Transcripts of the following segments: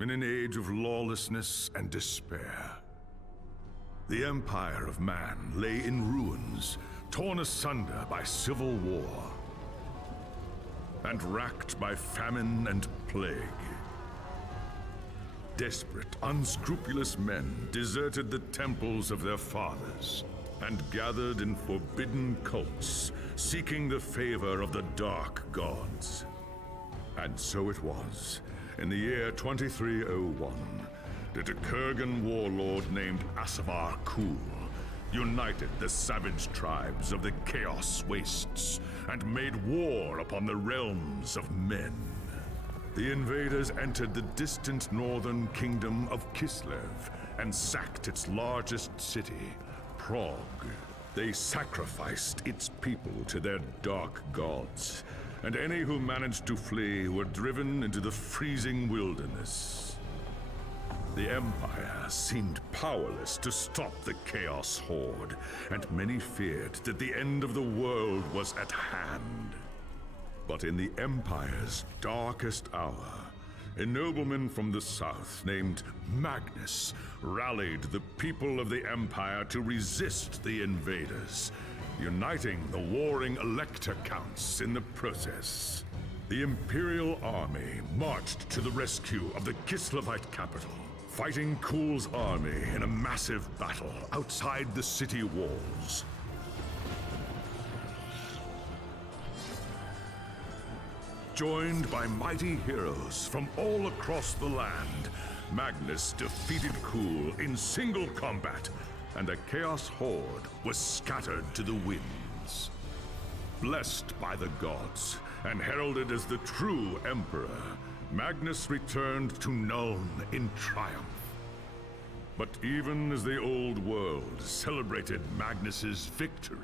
in an age of lawlessness and despair. The empire of man lay in ruins, torn asunder by civil war, and racked by famine and plague. Desperate, unscrupulous men deserted the temples of their fathers and gathered in forbidden cults, seeking the favor of the dark gods. And so it was, in the year 2301, that a Kurgan warlord named Asavar Kul united the savage tribes of the Chaos Wastes and made war upon the realms of men. The invaders entered the distant northern kingdom of Kislev and sacked its largest city, Prague. They sacrificed its people to their dark gods, and any who managed to flee were driven into the freezing wilderness. The Empire seemed powerless to stop the Chaos Horde, and many feared that the end of the world was at hand. But in the Empire's darkest hour, a nobleman from the south named Magnus rallied the people of the Empire to resist the invaders, uniting the warring Elector Counts in the process. The Imperial army marched to the rescue of the Kislevite capital, fighting Kul's army in a massive battle outside the city walls. Joined by mighty heroes from all across the land, Magnus defeated Kul in single combat, and the Chaos Horde was scattered to the winds. Blessed by the gods and heralded as the true Emperor, Magnus returned to Nuln in triumph. But even as the old world celebrated Magnus's victory,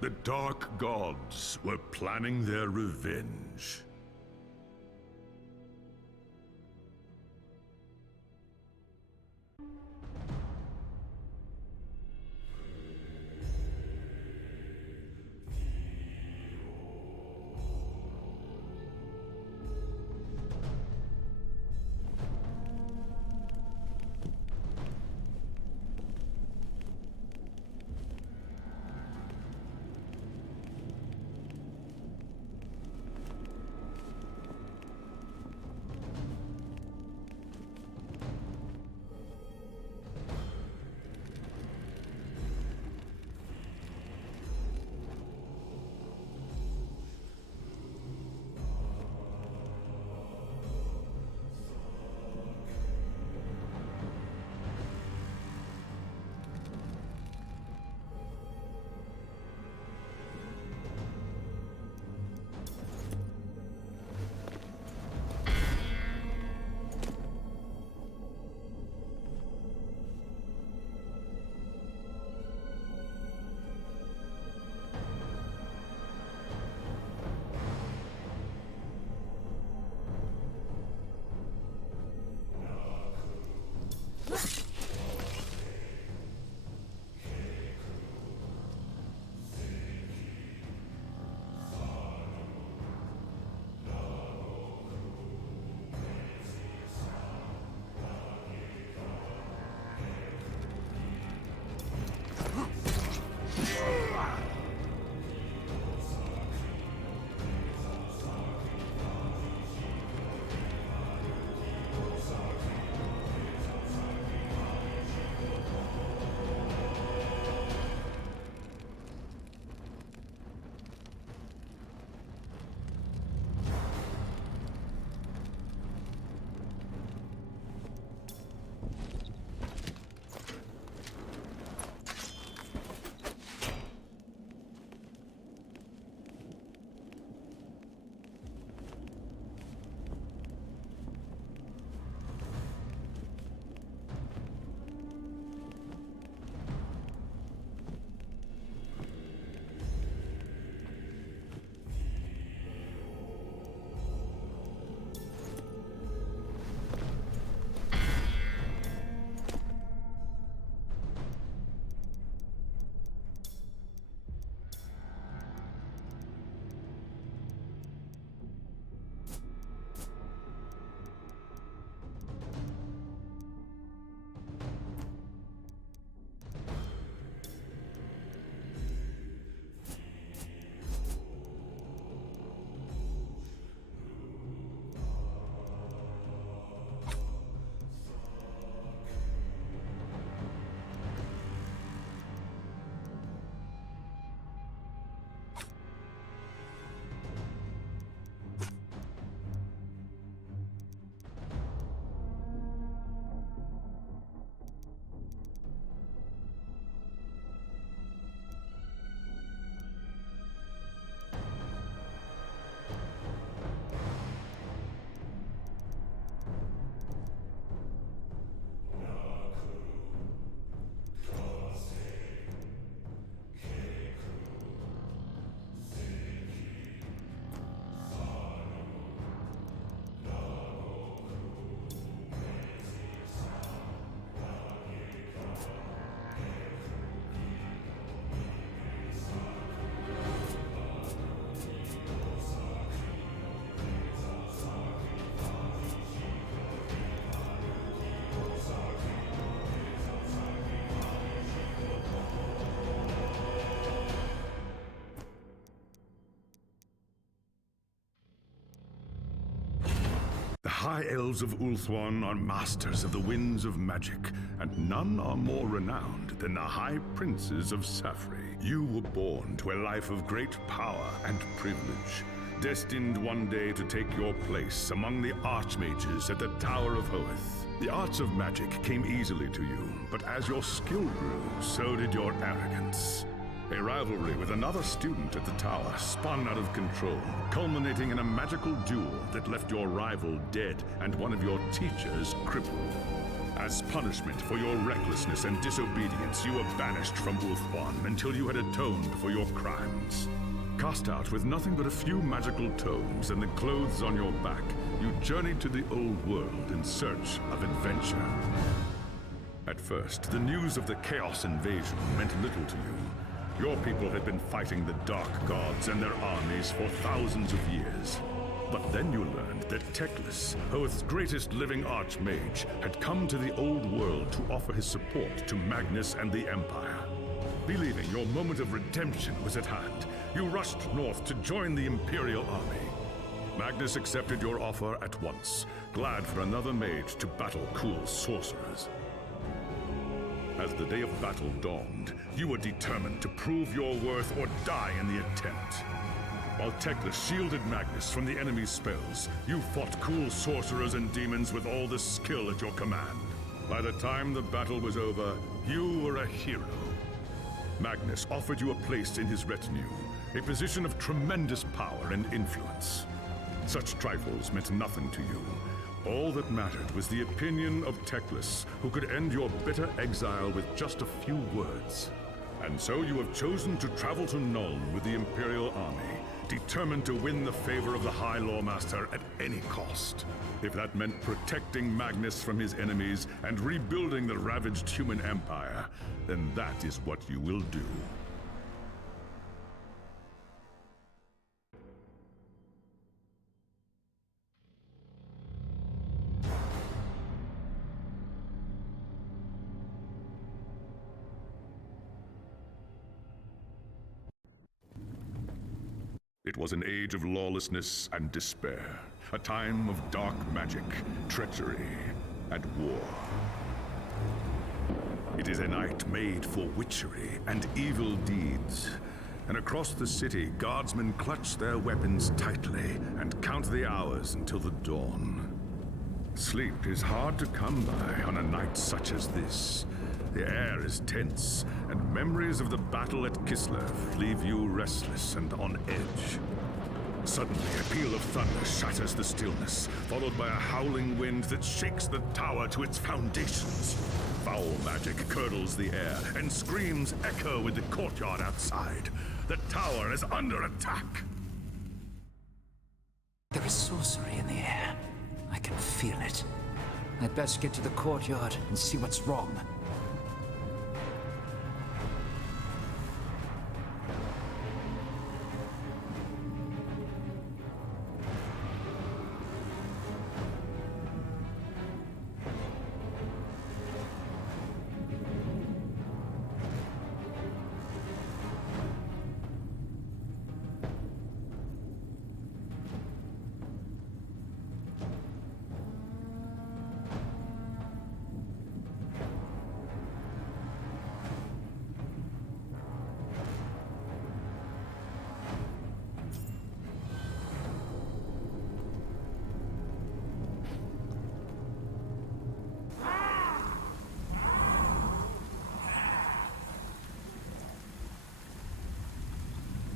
the dark gods were planning their revenge. The High Elves of Ulthuan are masters of the winds of magic, and none are more renowned than the High Princes of Safri. You were born to a life of great power and privilege, destined one day to take your place among the Archmages at the Tower of Hoeth. The arts of magic came easily to you, but as your skill grew, so did your arrogance. A rivalry with another student at the tower spun out of control, culminating in a magical duel that left your rival dead and one of your teachers crippled. As punishment for your recklessness and disobedience, you were banished from Ulthuan until you had atoned for your crimes. Cast out with nothing but a few magical tomes and the clothes on your back, you journeyed to the old world in search of adventure. At first, the news of the Chaos invasion meant little to you. Your people had been fighting the Dark Gods and their armies for thousands of years. But then you learned that Teclis, Hoeth's greatest living archmage, had come to the old world to offer his support to Magnus and the Empire. Believing your moment of redemption was at hand, you rushed north to join the Imperial army. Magnus accepted your offer at once, glad for another mage to battle cool sorcerers. As the day of battle dawned, you were determined to prove your worth or die in the attempt. While Teclis shielded Magnus from the enemy's spells, you fought cool sorcerers and demons with all the skill at your command. By the time the battle was over, you were a hero. Magnus offered you a place in his retinue, a position of tremendous power and influence. Such trifles meant nothing to you. All that mattered was the opinion of Teclis, who could end your bitter exile with just a few words. And so you have chosen to travel to Nuln with the Imperial army, determined to win the favor of the High Lawmaster at any cost. If that meant protecting Magnus from his enemies and rebuilding the ravaged human empire, then that is what you will do. It was an age of lawlessness and despair, a time of dark magic, treachery, and war. It is a night made for witchery and evil deeds, and across the city, guardsmen clutch their weapons tightly and count the hours until the dawn. Sleep is hard to come by on a night such as this. The air is tense, and memories of the battle at Kislev leave you restless and on edge. Suddenly, a peal of thunder shatters the stillness, followed by a howling wind that shakes the tower to its foundations. Foul magic curdles the air, and screams echo with the courtyard outside. The tower is under attack. There is sorcery in the air. I can feel it. I'd best get to the courtyard and see what's wrong.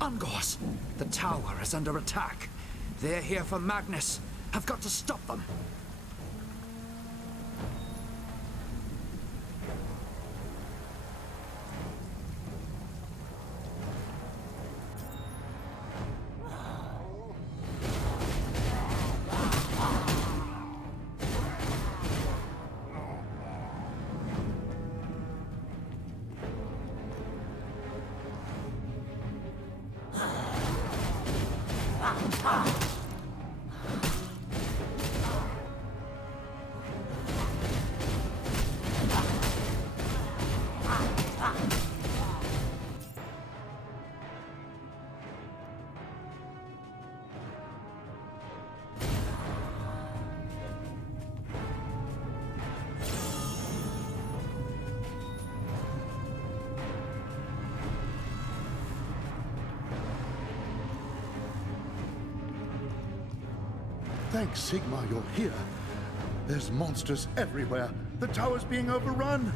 Ungors! The tower is under attack. They're here for Magnus. I've got to stop them. Thanks, Sigma, you're here. There's monsters everywhere. The tower's being overrun.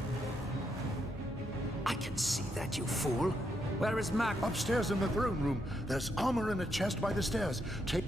I can see that, you fool. Where is Mag? Upstairs in the throne room. There's armor in a chest by the stairs. Take...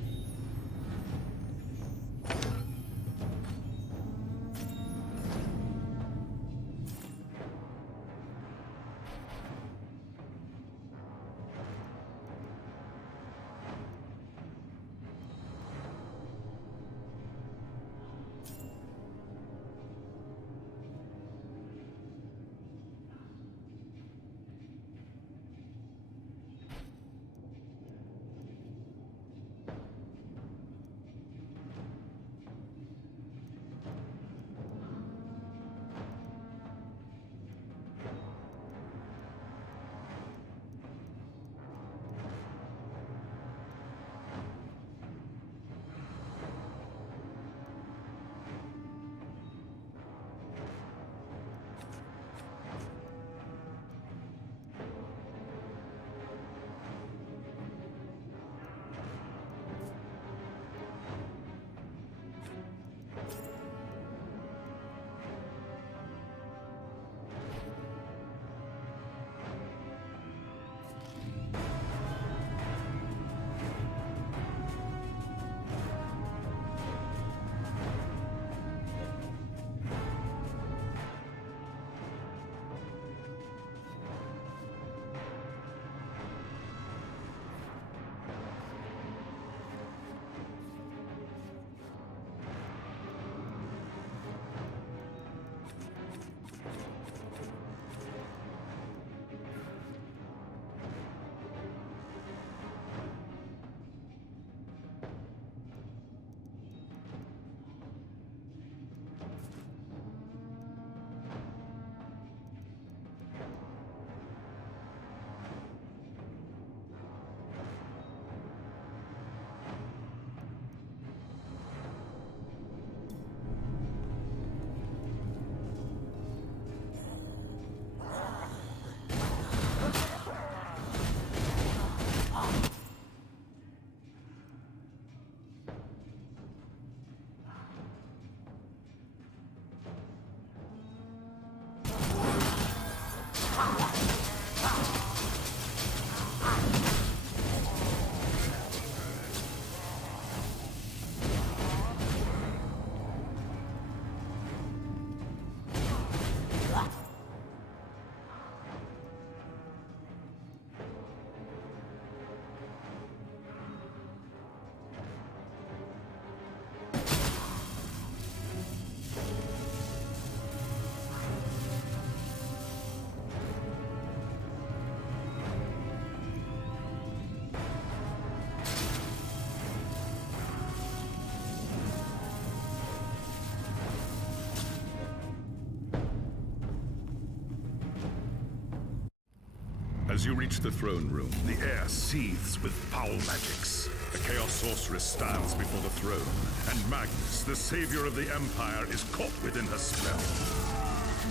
As you reach the throne room, the air seethes with foul magics. A Chaos Sorceress stands before the throne, and Magnus, the savior of the Empire, is caught within her spell.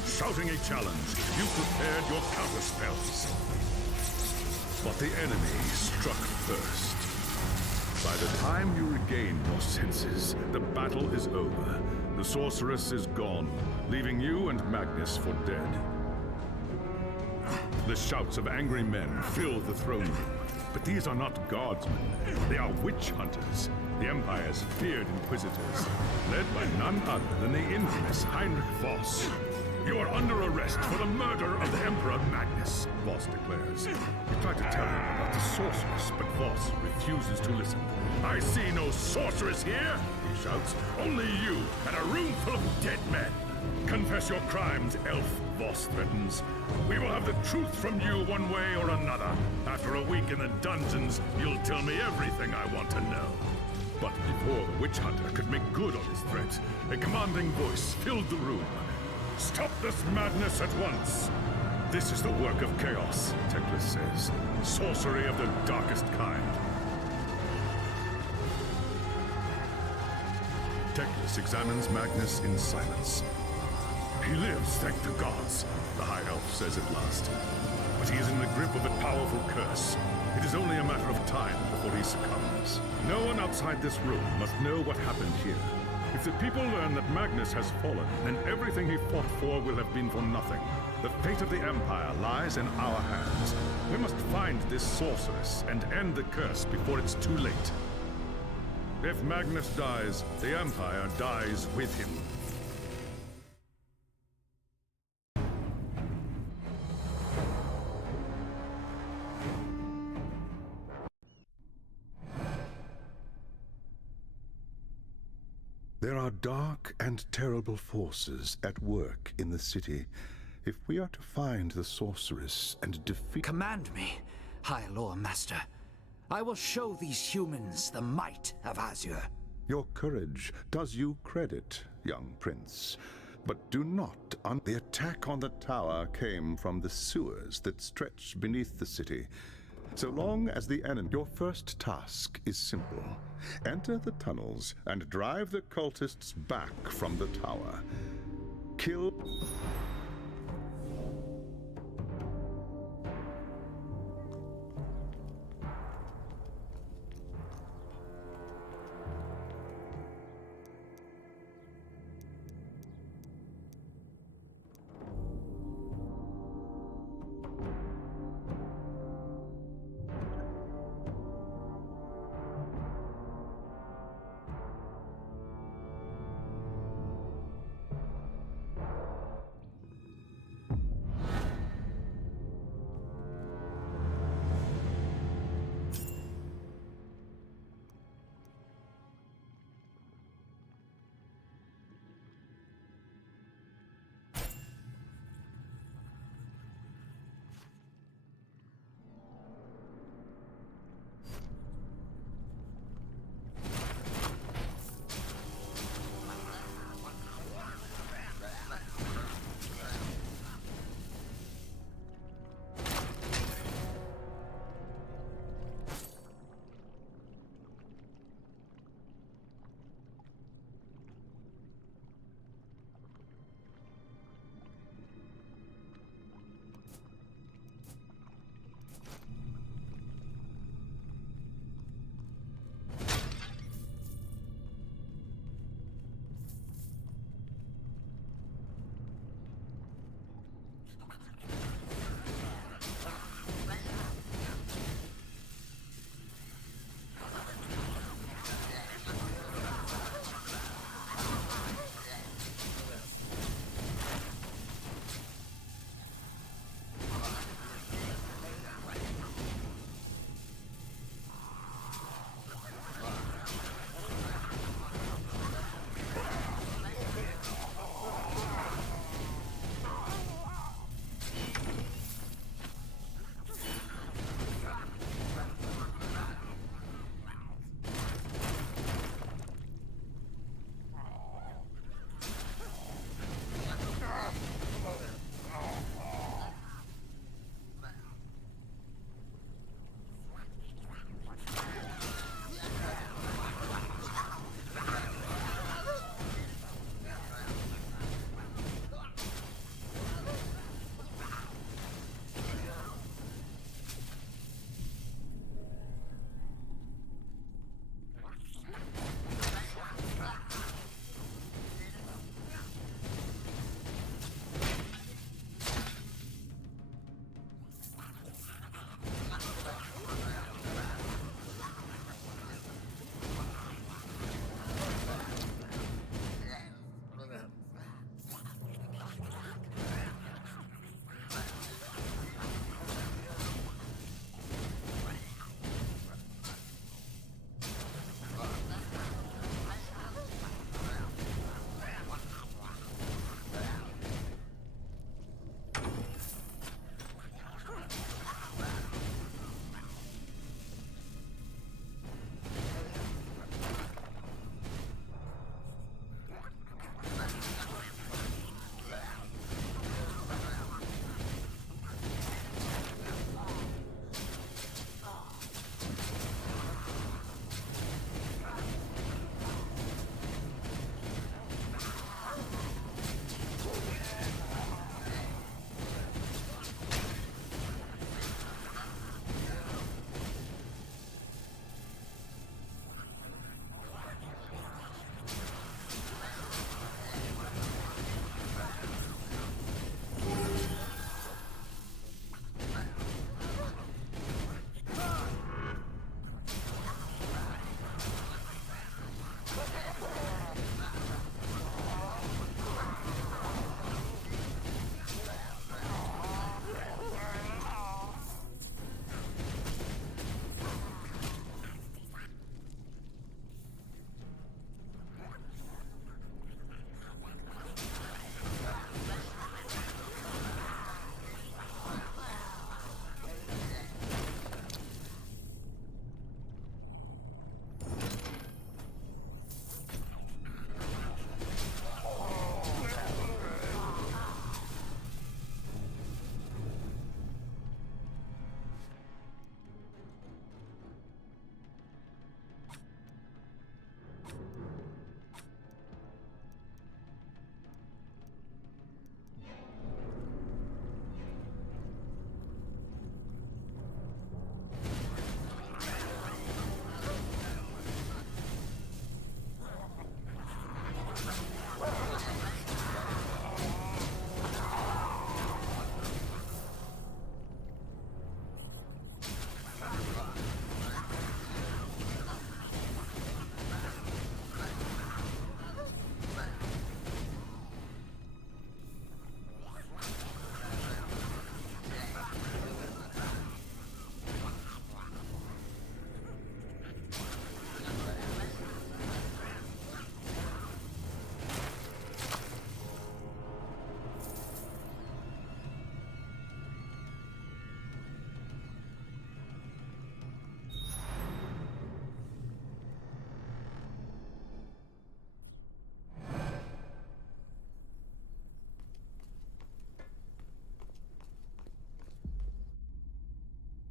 Shouting a challenge, you prepared your counterspells. But the enemy struck first. By the time you regain your senses, the battle is over. The sorceress is gone, leaving you and Magnus for dead. The shouts of angry men fill the throne room. But these are not guardsmen. They are witch hunters, the Empire's feared inquisitors, led by none other than the infamous Heinrich Voss. You are under arrest for the murder of the Emperor Magnus, Voss declares. You try to tell him about the sorceress, but Voss refuses to listen. I see no sorceress here, he shouts. Only you and a room full of dead men. Confess your crimes, elf, Voss threatens. We will have the truth from you one way or another. After a week in the dungeons, you'll tell me everything I want to know. But before the witch hunter could make good on his threat, a commanding voice filled the room. Stop this madness at once! This is the work of chaos, Teclis says. Sorcery of the darkest kind. Teclis examines Magnus in silence. He lives, thank the gods, the High Elf says at last. But he is in the grip of a powerful curse. It is is only a matter of time before he succumbs. No one outside this room must know what happened here. If the people learn that Magnus has fallen, then everything he fought for will have been for nothing. The fate of the Empire lies in our hands. We must find this sorceress and end the curse before it's too late. If Magnus dies, the Empire dies with him. There are dark and terrible forces at work in the city. If we are to find the sorceress and defeat... Command me, High Lore Master. I will show these humans the might of Azure. Your courage does you credit, young prince. But do not... The attack on the tower came from the sewers that stretch beneath the city. So long as the enemy... Your first task is simple. Enter the tunnels and drive the cultists back from the tower. Kill...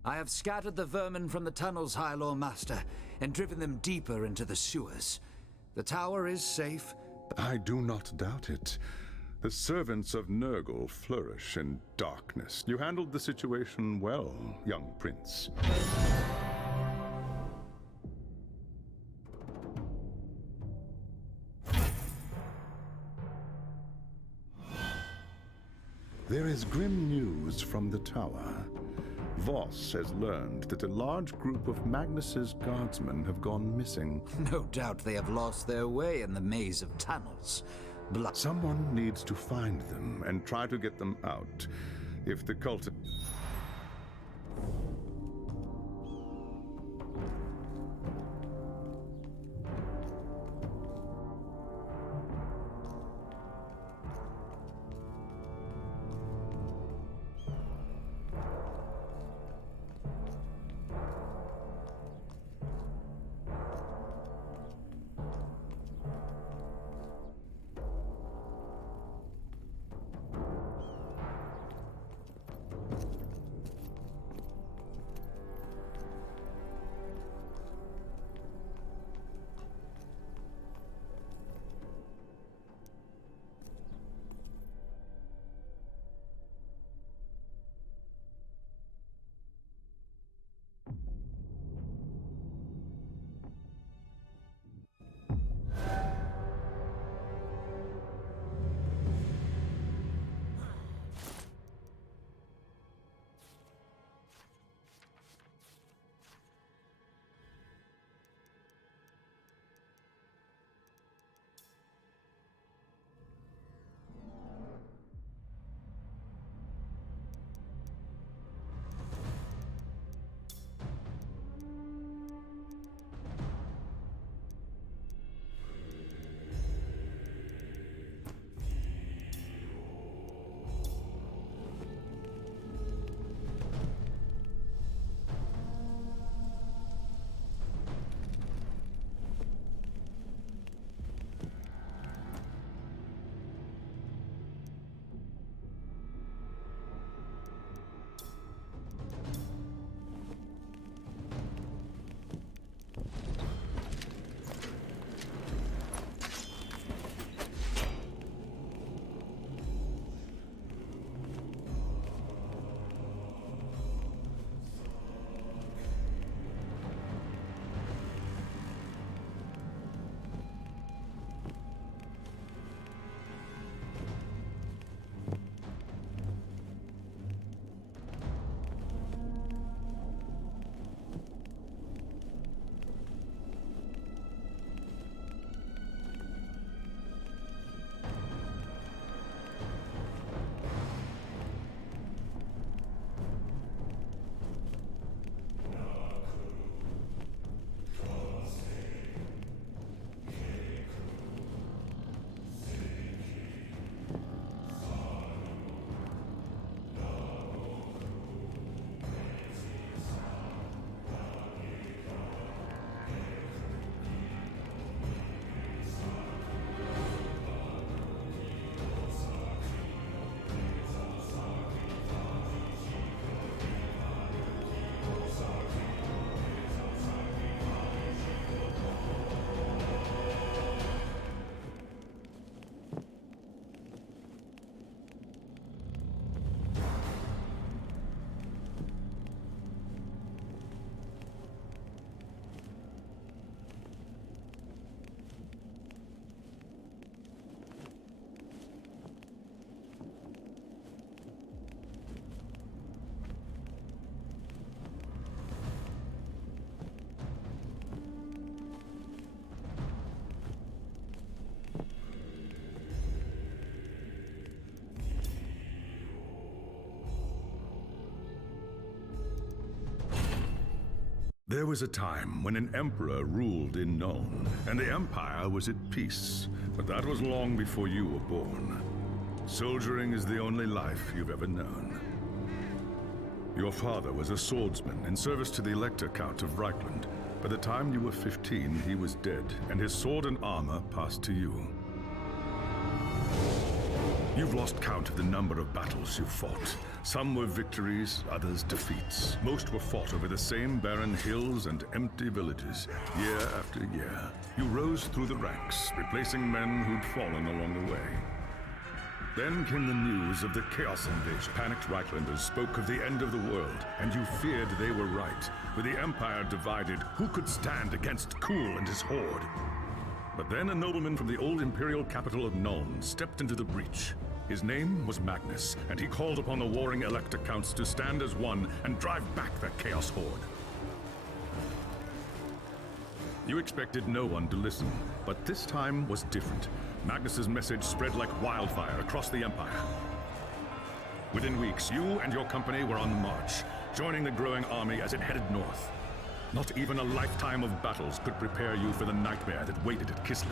I have scattered the vermin from the tunnels, High Lord Master, and driven them deeper into the sewers. The tower is safe. I do not doubt it. The servants of Nurgle flourish in darkness. You handled the situation well, young prince. There is grim news from the tower. Voss has learned that a large group of Magnus's guardsmen have gone missing. No doubt they have lost their way in the maze of tunnels. Someone needs to find them and try to get them out. If the cult... There was a time when an emperor ruled in Nuln, and the empire was at peace. But that was long before you were born. Soldiering is the only life you've ever known. Your father was a swordsman in service to the Elector Count of Reichland. By the time you were 15, he was dead, and his sword and armor passed to you. You've lost count of the number of battles you've fought, Some were victories, others defeats. Most were fought over the same barren hills and empty villages, year after year. You rose through the ranks, replacing men who'd fallen along the way. Then came the news of the Chaos Invasion. Panicked Reichlanders spoke of the end of the world, and you feared they were right. With the Empire divided, who could stand against Kuhl and his horde? But then a nobleman from the old imperial capital of Nuln stepped into the breach. His name was Magnus, and he called upon the warring Elector Counts to stand as one and drive back the Chaos Horde. You expected no one to listen, but this time was different. Magnus's message spread like wildfire across the Empire. Within weeks, you and your company were on the march, joining the growing army as it headed north. Not even a lifetime of battles could prepare you for the nightmare that waited at Kislev.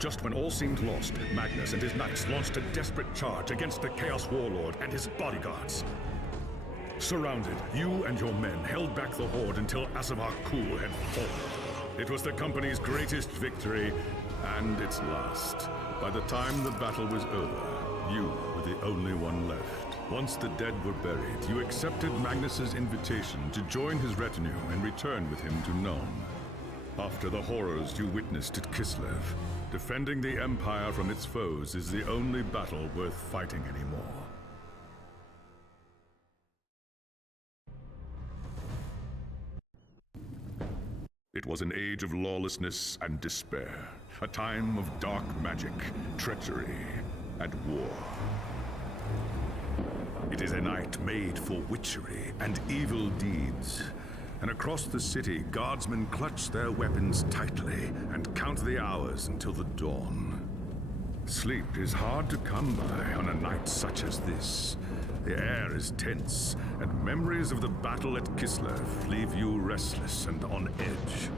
Just when all seemed lost, Magnus and his knights launched a desperate charge against the Chaos Warlord and his bodyguards. Surrounded, you and your men held back the Horde until Asavar Kuhl had fallen. It was the company's greatest victory, and its last. By the time the battle was over, you were the only one left. Once the dead were buried, you accepted Magnus's invitation to join his retinue and return with him to Nuln. After the horrors you witnessed at Kislev, defending the Empire from its foes is the only battle worth fighting anymore. It was an age of lawlessness and despair, a time of dark magic, treachery, and war. It is a night made for witchery and evil deeds. And across the city, guardsmen clutch their weapons tightly and count the hours until the dawn. Sleep is hard to come by on a night such as this. The air is tense, and memories of the battle at Kislev leave you restless and on edge.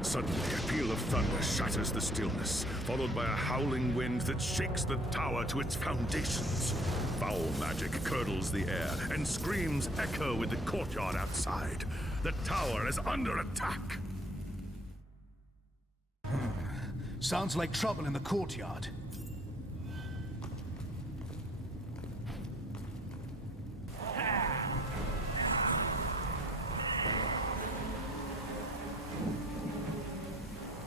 Suddenly, a peal of thunder shatters the stillness, followed by a howling wind that shakes the tower to its foundations. Foul magic curdles the air, and screams echo in the courtyard outside. The tower is under attack! Sounds like trouble in the courtyard.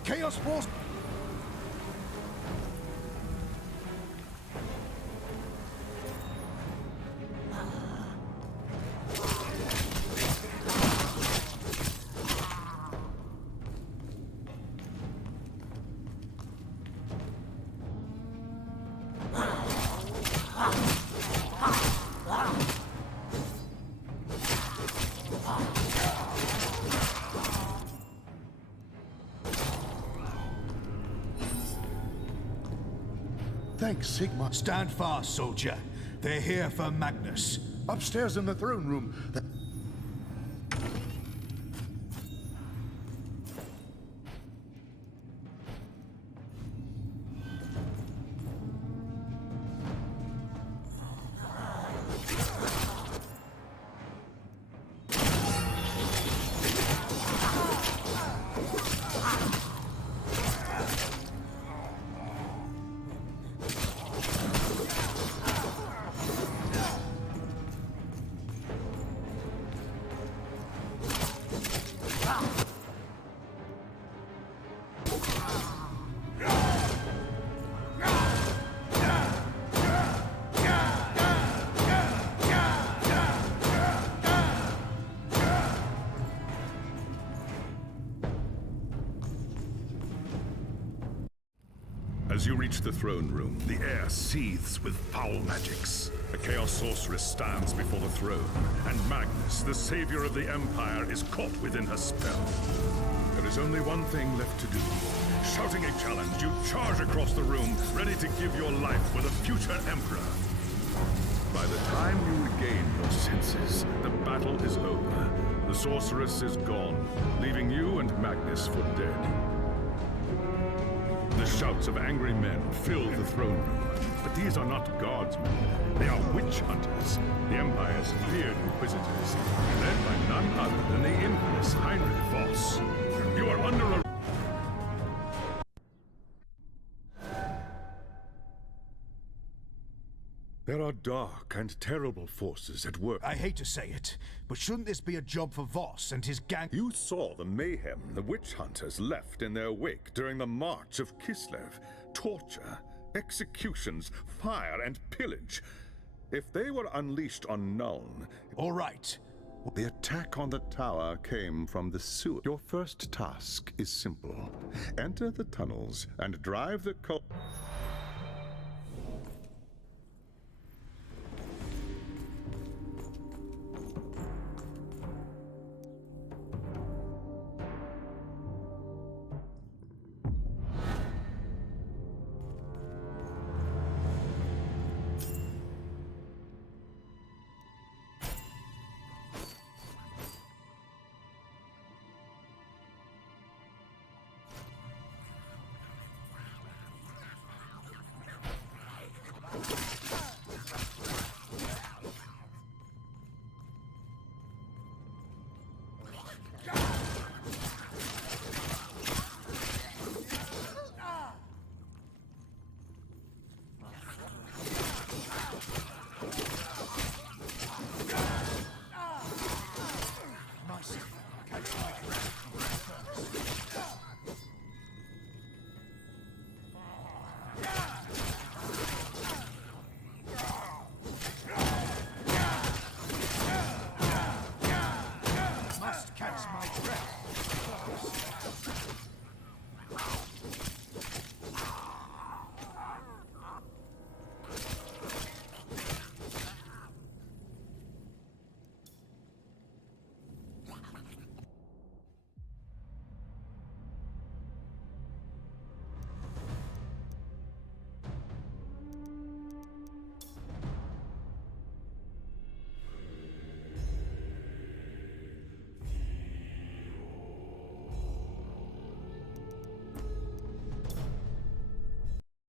Chaos Force! Thanks, Sigma. Stand fast, soldier. They're here for Magnus. Upstairs in the throne room. As you reach the throne room, the air seethes with foul magics. A Chaos Sorceress stands before the throne, and Magnus, the savior of the Empire, is caught within her spell. There is only one thing left to do. Shouting a challenge, you charge across the room, ready to give your life for the future Emperor. By the time you regain your senses, the battle is over. The Sorceress is gone, leaving you and Magnus for dead. The shouts of angry men fill the throne room, but these are not guardsmen. They are witch hunters, the Empire's feared inquisitors, led by none other than the infamous Heinrich Voss. You are under a... There are dark and terrible forces at work. I hate to say it, but shouldn't this be a job for Voss and his gang? You saw the mayhem the witch hunters left in their wake during the March of Kislev. Torture, executions, fire, and pillage. If they were unleashed on Nuln... All right. The attack on the tower came from the sewer. Your first task is simple. Enter the tunnels and drive the cult...